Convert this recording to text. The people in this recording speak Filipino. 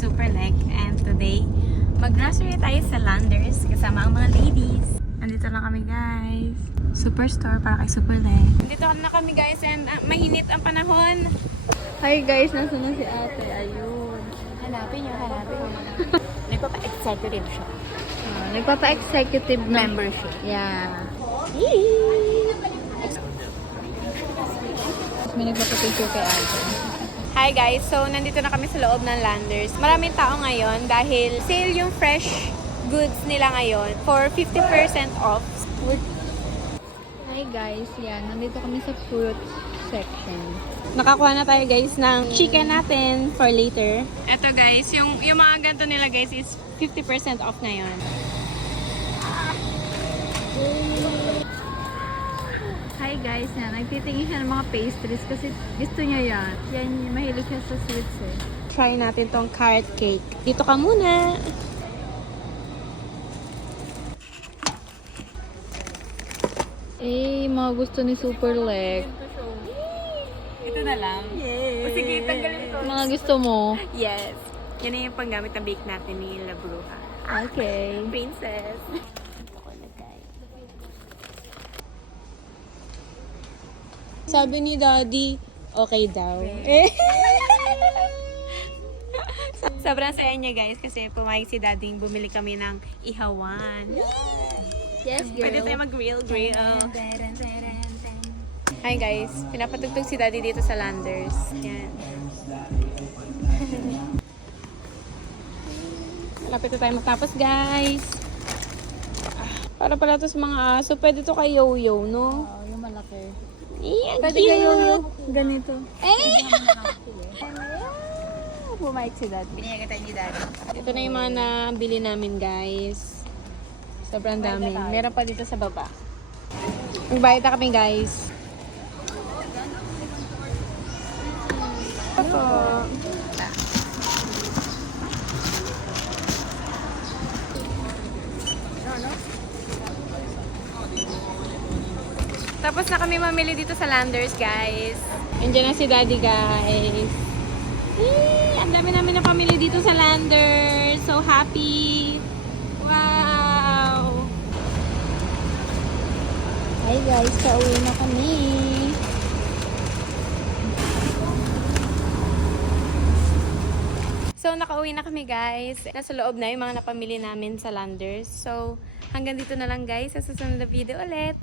Superlek and today mag-grocery tayo sa Landers kasama ang mga ladies. Andito na kami guys. Superstore para kay Superlek. Andito na kami guys and mainit ang panahon. Hi guys, nasa na si ate? Ayun. Hanapin nyo. Nagpapa-executive siya. Nagpapa-executive na. Membership. Yeah. May nagpapapicture kay ate. Hi guys, so nandito na kami sa loob ng Landers. Maraming tao ngayon dahil sale yung fresh goods nila ngayon for 50% off. Hi guys, yan. Nandito kami sa fruit section. Nakakuha na tayo guys ng chicken natin for later. Eto guys, yung mga ganito nila guys is 50% off ngayon. Hi guys, yan. Nagtitingin siya ng mga pastries kasi gusto niya yan. Yan, mahilig siya sa sweets eh. Try natin tong carrot cake. Dito ka muna. Eh, mga gusto ni Superlek. Ito na lang. Yes. Sige, tanggalin ko. Mga gusto mo. Yes. Yan na yung panggamit na bake natin ni La Bruja. Okay. Princess. Sabi ni Daddy, okay daw. Sobrang saya niya guys kasi pumayag si Daddy bumili kami ng ihawan. Yes, girl. Pwede tayo mag-grill. Hi guys, pinapatugtog si Daddy dito sa Landers. Yan. Malapit na tayo matapos guys. Para pala to sa mga aso. Pwede to kay Yo-Yo, no? Oh, yung malaki. Iyan, Pwede kayo ganito. Bumayag si Daddy. Pinagatan ni Daddy. Ito na yung mga nabili namin guys. Sobrang dami. Meron pa dito sa baba. Magbayad na kami guys. Ito. Tapos na kami mamili dito sa Landers guys. Andiyan na si Daddy guys. Yay! Ang dami namin na pamili dito sa Landers. So happy! Wow! Hi guys, pauwi na kami. So nakauwi na kami guys. Nasa loob na yung mga napamili namin sa Landers. So hanggang dito na lang guys. Sa susunod na video ulit.